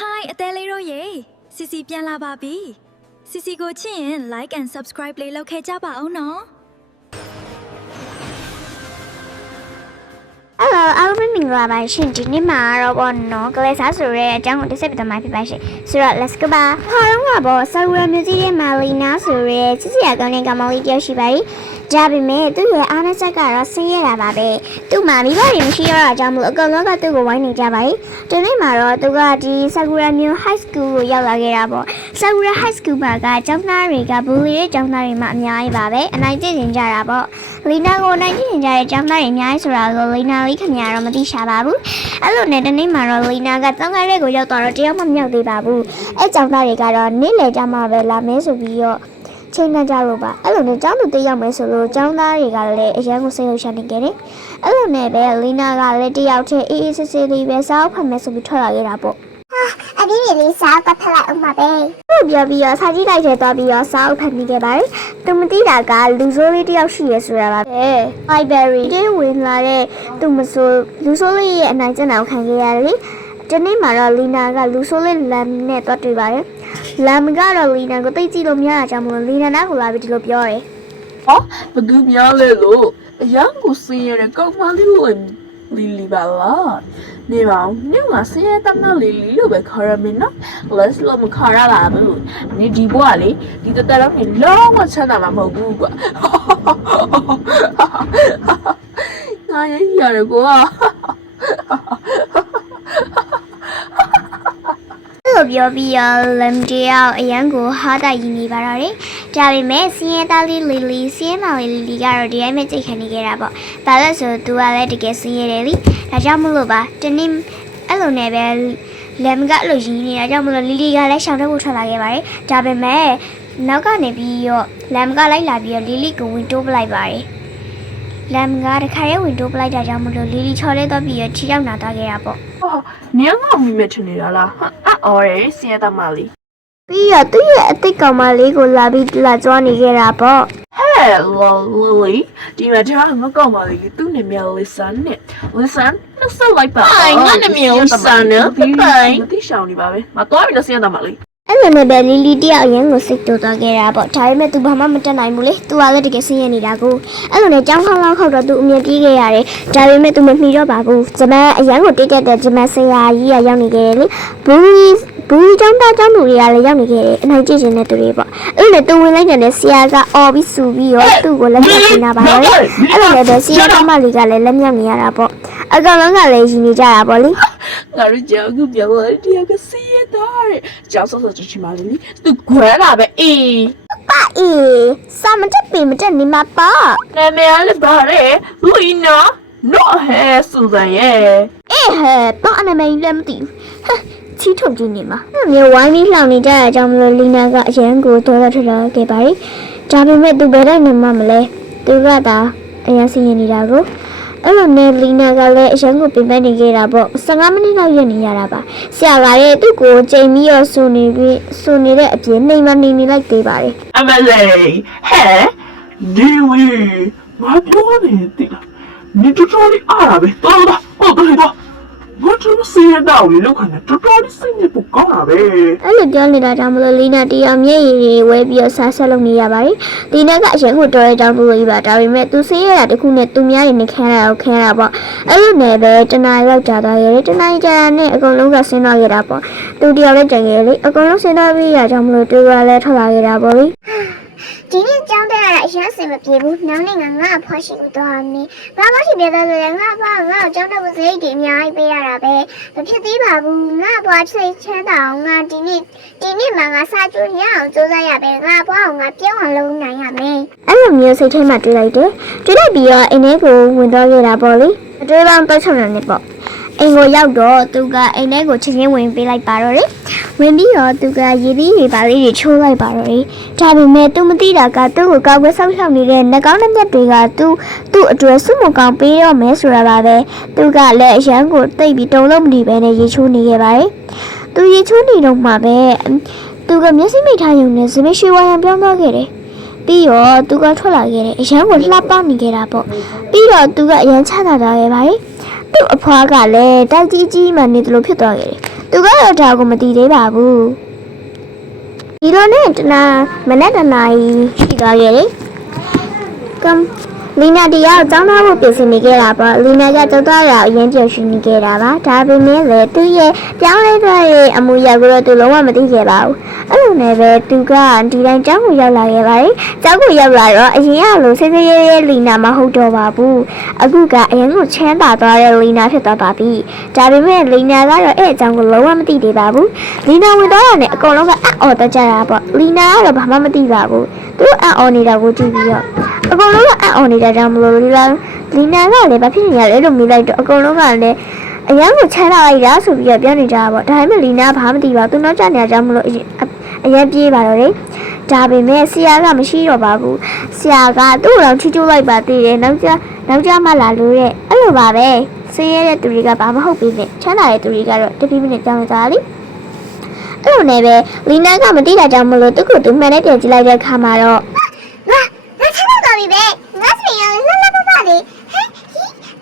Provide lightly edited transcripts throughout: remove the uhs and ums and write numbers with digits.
Hi အသေးလေးတို့ရေစီစီပြန်လာပါပြီစီစီကိုချစ်ရင် like and subscribe လေးလုပ်ခဲ့ကြပါအောင်နော်အားလုံးမင်္ဂလာပါရှင်ဒီနေ့မှာတော့ဘောနော်ကလေးစားဆိုရဲအကြောင်းကိုတစ်ဆက်ပြသွားမှာဖြစ်ပါရှင်ဆိုတော့ let's go ပါအားလုံးကဘောဆာဝရမျိုးကြီးရဲ့မာလီနာဆိုရဲချစ်စရာကောင်းတဲ့ကောင်မလေးတယောက်ရှိပါ යි ဒါပေမဲ့သူ့ရဲ့အားနည်းချက်ကတော့ဆင်းရဲတာပါပဲသူ့မှာမိဘတွေမရှိတော့တာကြောင့်မို့အကောင်လုံးကသူ့ကိုဝိုင်းနေကြပါ යි ဒီနေ့မှာတော့သူကဒီဆာကူရာမျိုး high school ကိုရောက်လာခဲ့တာပေါ့ဆာကူရာ high school မှာကကျောင်းသားတွေကဘူလီရဲ့ကျောင်းသားတွေမှအများကြီးပါပဲအနိုင်ကျင့်နေကြတာပေါ့လီနာကိုအနိုင်ကျင့်နေကြတဲ့ကျောင်းသားတွေအများကြီးဆိုတာကိုလီနာလေးခင်ဗျာတော့မသိရှာပါဘူးအဲ့လိုနဲ့ဒီနေ့မှာတော့လီနာကတောင်းကားလေးကိုရောက်တော့တယောက်မှမရောက်သေးပါဘူးအဲ့ကျောင်းသားတွေကတော့နေ့လယ်ကျမှပဲလာမဲဆိုပြီးတော့ချိန်နေကြလို့ပါအဲ့လိုနဲ့ကျောင်းသူတယောက်မဲဆိုလို့ကျောင်းသားတွေကလည်းအရန်ကိုစိတ်လှုပ်ရှားနေကြတယ်အဲ့လိုနဲ့ပဲလီနာကလည်းတယောက်ချင်းအေးအေးဆေးဆေးလေးပဲစားအောင်ဖတ်မဲဆိုပြီးထွက်လာခဲ့တာပေါ့အဒီလေးစားကဖက်လိုက်အောင်ပါပဲဟုတ်ပြပြီးတော့စာကြည့်လိုက်တဲ့တော့ပြီးတော့စားအောင်ဖတ်နေခဲ့ပါတယ်သူမသိတာကလူဆိုးလေးတယောက်ရှိရဆိုတာပါပဲ Library တင်းဝင်လာတဲ့သူမဆိုးလူဆိုးလေးရဲ့အနိုင်ကျင့်တာကိုခံခဲ့ရတယ်လေဒီနေ့မှာတော့လီနာကလူဆိုးလေးလမ်းနဲ့တွားတွေ့ပါတယ်လမ်းကတော့လီနာကိုသိကြည့်လို့မရတာကြောင့်မလို့လီနာနာကိုလာပြီးဒီလိုပြောတယ်ဟောဘကူများလေလို့အရန်ကိုစင်းရတဲ့ကောင်းမလေးလို့လီလီပါလားနေပါဦးနေမှာစင်းရတဲ့မလီလီလို့ပဲခေါ်ရမင်းနော် let's လို့မခေါ်ရပါဘူးနေဒီဘွားလေဒီတတလုံးနေလုံးဝချမ်းသာမှာမဟုတ်ဘူးကွာငါရရကွာပြောပြီးတော့လမ်တယောက်အရန်ကိုဟာတာရင်းနေပါတော့တယ်ဒါပေမဲ့စင်းရဲသားလေးလီလီစင်းမောင်လေးလီကတော့ဒီတိုင်းပဲကြိတ်ခံနေကြတာပေါ့ဘာလို့ဆိုသူကလည်းတကယ်စင်းရဲတယ်လीဒါကြောင့်မလို့ပါတနေ့အဲ့လိုနဲ့ပဲလမ်ကလို့ရင်းနေတာကြောင့်မလို့လီလီကလည်းရှောင်ထွက်ဖို့ထွက်လာခဲ့ပါတယ်ဒါပေမဲ့နောက်ကနေပြီးတော့လမ်ကလိုက်လာပြီးတော့လီလီကိုဝင်တိုးပလိုက်ပါတယ်လမ်ကတခါရဲဝင်တိုးပလိုက်တာကြောင့်မလို့လီလီချော်လဲတော့ပြီးတော့ခြေရောက်နာသွားခဲ့တာပေါ့နေငါမိမထနေတာလားအော်စင်းရတဲ့မလီပြီးတော့သူ့ရဲ့အသိကောင်မလေးကိုလာပြီးလာကြွားနေခဲ့တာပေါ့ Hello Lily ဒီမှာကျွန်တော်ငါကောင်မလေးသူ့နာမည် Listen နဲ့ Listen ဆက်လိုက်ပါငါနာမည် Listen နဲ့ဘယ်မသိရှောင်နေပါပဲမတော်ပြီလို့စင်းရတဲ့မလီအဲ့လိုနဲ့ပဲလီလီတယောက်အရင်ကိုစိတ်တူသွားခဲ့တာပေါ့ဒါပေမဲ့သူဘာမှမတက်နိုင်ဘူးလေသူကလည်းတကယ်ဆင်းရဲနေတာကိုအဲ့လိုနဲ့ကြောင်းခေါင်းလောက်ခောက်တော့သူအမြင်ပြေးခဲ့ရတယ်ဒါပေမဲ့သူမမှီတော့ပါဘူးဂျမန်အရင်ကိုတိတ်တဲ့ဂျမန်ဆရာကြီးကရောက်နေခဲ့တယ်လေဘူးကျောင်းသားကျောင်းသူတွေကလည်းရောက်နေခဲ့တယ်အနိုင်ကျင့်နေတဲ့သူတွေပေါ့အဲ့လိုနဲ့သူဝင်လိုက်တဲ့ဆရာကအော်ပြီးစူပြီးတော့သူ့ကိုလက်မြောက်နေတာပါလေအဲ့လိုနဲ့ပဲဆရာမလေးကလည်းလက်မြောက်နေရတာပေါ့အကောင်လုံးကလည်းရှင်နေကြတာပေါ့လေငါတို့ကြောက်ကူပြောတယ်တရားကစီးရတဲ့ကြောက်ဆော့ဆော့ချင်မလေးသူခွဲလာပဲအေးပါအေးစာမတက်ပင်မတက်နေမှာပါနာမည်လည်းပါလေလူအင်းနော်နော်ဟဲဆူဇန်ရဲ့အေးဟဲတော့အနာမည်လည်းမသိဘူးချီးထုတ်ကြည့်နေမှာမြေဝိုင်းပြီးလှောင်နေကြတဲ့အကြောင်းမလို့လီနာကအရန်ကိုတော်တော်ထတော်ခဲ့ပါ යි ဒါပေမဲ့သူဘယ်တော့မှမလဲသူကသာအရန်ဆင်းရဲနေတာကိုအဲ့လိုနဲ့လီနာကလည်းအရန်ကိုပြင်ပနေခဲ့တာပေါ့15မိနစ်လောက်ရနေရတာပါဆရာကလည်းသူ့ကိုချိန်ပြီးတော့ဆူနေတဲ့အပြင်နေမနေလိုက်သေးပါတယ်အမလေးဟဲဒီဝီဘာပြောနေတိလား你这这里二了呗，对了，哦对了，我这么时间到了，我看看这这里时间不够了呗。အဲ့လိုပြောနေတာကြောင့်မလို့လီနာတရားမျက်ရည်တွေဝဲပြီးတော့စားဆက်လုပ်နေရပါတယ်။လီနာကအရင်ကတော်တဲ့ကြောင့်လို့ပါဒါပေမဲ့သူဆေးရတာတခုနဲ့သူများတွေနဲ့ခန်းတာကိုခန်းတာပေါ့။အဲ့လိုနဲ့ပဲတနားရောက်ကြသွားရတယ်။တနားကြာနဲ့အကုန်လုံးကဆင်းသွားခဲ့တာပေါ့။သူတရားလည်းကြံခဲ့လေအကုန်လုံးဆင်းသွားပြီးရကြောင့်မလို့တွေ့ရလဲထွက်လာခဲ့တာပေါ့လေ။ဒီနေ့ကျောင်းတက်ရတာအရင်စင်မပြေဘူး။နောက်နေ့ငါအဖွားရှိကိုသွားမယ်။ဘာမှရှိပြတော့လည်းငါအဖွားငါ့ကိုကျောင်းတက်ဖို့စိတ်တွေအများကြီးပေးရတာပဲ။မဖြစ်သေးပါဘူး။ငါအဖွားစိတ်ချမ်းသာအောင်ငါဒီနေ့မှငါစာကြိုးရအောင်စူးစမ်းရပဲ။ငါအဖွားကိုငါပြောင်းအောင်လုပ်နိုင်ရမယ်။အဲ့လိုမျိုးစိတ်ထဲမှာတွေးလိုက်တယ်။တွေးလိုက်ပြီးတော့အိမ်ထဲကိုဝင်သွားခဲ့တာပေါ့လေ။အတွေးပေါင်း36နေပေါ့။အိမ်ကိုရောက်တော့သူကအိမ်ထဲကိုချင်းချင်းဝင်ပေးလိုက်ပါတော့တယ်ဝင်ပြီးတော့သူကရေသီးတွေပါလေးတွေချိုးလိုက်ပါတော့တယ်ဒါပေမဲ့သူမသိတာကသူ့ကိုကောက်ွယ်ဆောက်ရှောက်နေတဲ့နှကောင်းနှမျက်တွေကသူ့အတွက်စွမကောင်ပေးတော့မယ်ဆိုတာပါပဲသူကလည်းအရန်ကိုတိတ်ပြီးတုံလုံးမနေပဲနဲ့ရေချိုးနေခဲ့ပါတယ်သူရေချိုးနေတော့မှပဲသူကမျက်စိမိတ်ထားရုံနဲ့ဇမရွှေဝါရံပြောင်းသွားခဲ့တယ်ပြီးတော့သူကထွက်လာခဲ့တယ်အရန်ကိုလှပနေခဲ့တာပေါ့ပြီးတော့သူကအရန်ချမ်းသာသွားခဲ့ပါတယ်သူ့အဖွားကလည်းတိုက်ကြီးကြီးမှနေတယ်လို့ဖြစ်သွားခဲ့တယ် သူကတော့ဒါကိုမသိသေးပါဘူးဒီလိုနဲ့တနာမနဲ့တနာကြီးရှိသွားခဲ့တယ်ကမ်လီနာတရားကိုကျောင်းသားဖို့ပြင်ဆင်နေခဲ့တာပေါ့လီနာကကြောက်သွားတာအရင်ပြောရှိနေခဲ့တာပါဒါပေမဲ့လည်းသူရဲ့ပြောင်းလဲသွားတဲ့အမူအရာကိုတော့သူလုံးဝမသိခဲ့ပါဘူးအဲ့လိုနဲ့ပဲသူကဒီတိုင်းကျောင်းကိုရောက်လာခဲ့ပါတယ်ကျောင်းကိုရောက်လာတော့အရင်ကလိုဆေးဆေးရဲရဲလီနာမဟုတ်တော့ပါဘူးအခုကအရင်ကချမ်းသာသွားတဲ့လီနာဖြစ်သွားပါပြီဒါပေမဲ့လီနာကတော့အဲ့အကြောင်းကိုလုံးဝမသိသေးပါဘူးလီနာဝင်သွားတာနဲ့အကုန်လုံးကအံ့ဩတတ်ကြတာပေါ့လီနာကတော့ဘာမှမသိပါဘူးသူအံ့ဩနေတာကိုကြည့်ပြီးတော့အကုန်လုံးကအံ့ဩနေတာကြောင့်မလို့လီနာကလည်းဘာဖြစ်နေရလဲလို့မေးလိုက်တော့အကုန်လုံးကလည်းအရန်ကိုချမ်းသာလိုက်တာဆိုပြီးတော့ပြောနေကြတာပေါ့ဒါပေမဲ့လီနာဘာမှမသိပါဘူးသူနောက်ကျနေတာကြောင့်မလို့အရန်ပြေးပါတော့လေဒါပေမဲ့ဆရာကမရှိတော့ပါဘူးဆရာကသူ့ကိုတော့ချီချိုးလိုက်ပါသေးတယ်နောက်ကျမှလာလို့တဲ့အဲ့လိုပါပဲဆင်းရဲတဲ့သူတွေကဘာမဟုတ်ပြီနဲ့ချမ်းသာတဲ့သူတွေကတော့တပိမိနဲ့ကြောင်းကြတာလေအဲ့လိုနဲ့ပဲလီနာကမသိတာကြောင့်မလို့သူ့ကိုသူမှန်နဲ့ပြန်ကြည့်လိုက်တဲ့အခါမှာတော့ငါချမ်းသာသွားပြီပဲငါစင်ရလှလှပပလေးဟဲ့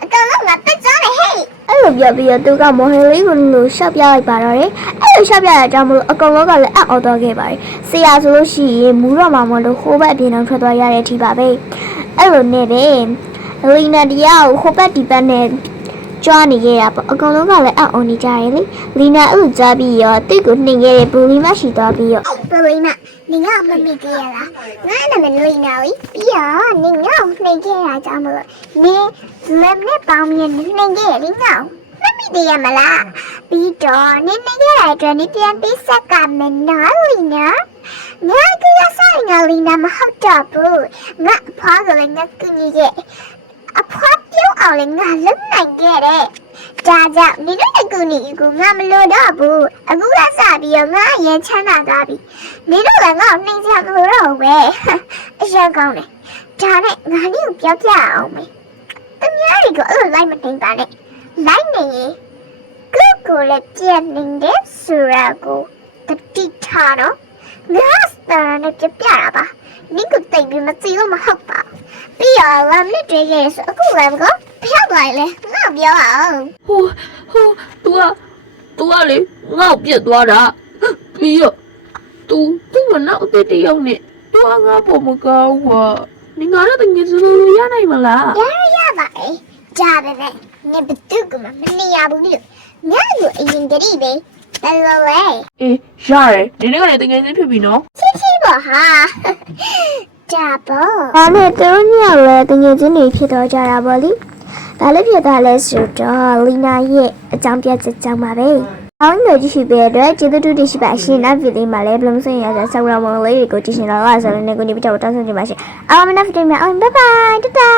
အကောင်လုံးငါတက်ကြတယ်ဟဲ့အဲ့လိုပြောပြီးတော့သူကမော်ဟယ်လေးကိုလို့ရှော့ပြလိုက်ပါတော့တယ်အဲ့လိုရှော့ပြတာကြောင့်မလို့အကောင်လုံးကလည်းအံ့ဩသွားခဲ့ပါတယ်ဆရာဆိုလို့ရှိရင်မူတော့မှမလို့ဟိုဘက်အပြင်အောင်ထွက်သွားရတဲ့အထိပါပဲအဲ့လိုနဲ့ပဲလီနာတရားကိုဟိုဘက်ဒီဘက်နဲ့ကြွားနေခဲ့တာပေါ့အကောင်လုံးကလည်းအံ့ဩနေကြတယ်လေလီနာအဲ့ကြားပြီးရောတိတ်ကိုနှင်ခဲ့တဲ့ဘူလီမရှိသွားပြီးရောဘူလီမ你ငါမမိကြရလားငါနာမည်လီနာလေးပြီးတော့你ငါနှင်ခဲ့တာကြောင့်မလို့နေလက်နဲ့ပေါင်းမြင်နှင်ခဲ့တယ်ငါမမိသေးရမလားပြီးတော့နေနေခဲ့တဲ့အတွက်နေပြန်ပြီးဆက်ကမနော်လီနာငါကဆိုင်ငါလီနာမဟုတ်တော့ဘူးငါဖွားကလည်းငါကညီရဲ့အဖွားပြုံးအောင်လည်းငါလုံနိုင်ခဲ့တယ်ဒါကြောင့်ဒီလိုအကူညီကိုငါမလို့တော့ဘူးအခုကစပြီးတော့ငါရင်ချမ်းသာသွားပြီနေတော့လည်းငါ့ကိုနှိမ့်ချမလို့တော့ပဲအရှက်ကောင်းတယ်ဒါနဲ့ငါလေးကိုပြောပြအောင်မေတမယားတွေကိုအဲ့လိုလိုက်မတင်ပါနဲ့လိုက်နေရင်ကိုလည်းပြန်နေတဲ့ဆိုရကိုတတိထားတော့ငါစတာနဲ့ပြပြတာပါ你个对比嘛，只有嘛好吧？比较我们这些是个人个漂来嘞，我不要啊。တူလေငါ့ပြက်သွားတာပြီးတော့တူမနောက်တဲ့တယောက်နဲ့တူငါပေါ်မကောင်းကွာ你ငါတို့တကယ်စလို့ရနိုင်မလားရပါလေကြားပဲနဲ့你不တူကမမနေရဘူးလို့ငါ့ကိုအရင်ကတည်းပဲဘယ်လိုလဲအေးရတယ်ဒီနေ့ကလည်းတကယ်ချင်းဖြစ်ပြီနော်ချင်းပါဟာဒါပေါ့ဒါနဲ့သူတို့ညလည်းတကယ်ချင်းနေဖြစ်တော့ကြတာပေါ့လေဒါလည်းဖြစ်သွားလဲဆိုတော့လီနာရဲ့အကြောင်းပြချက်ကြောင့်ပါပဲအောင်းတို့ကြည့်ရှိပေးတဲ့အတွက်ကျေးဇူးတူရှိပါရှင်နောက်ဗီဒီယိုမှာလည်းဘယ်လိုမှမရတဲ့ဆောက်ရမောင်လေးတွေကိုကြည့်ရှင်တော့ဆိုလည်းကိုဒီပြတော့တောင်းဆိုကြပါရှင်အားမနာဖစ်တယ်များအောင်ဘိုင်ဘိုင်တတာ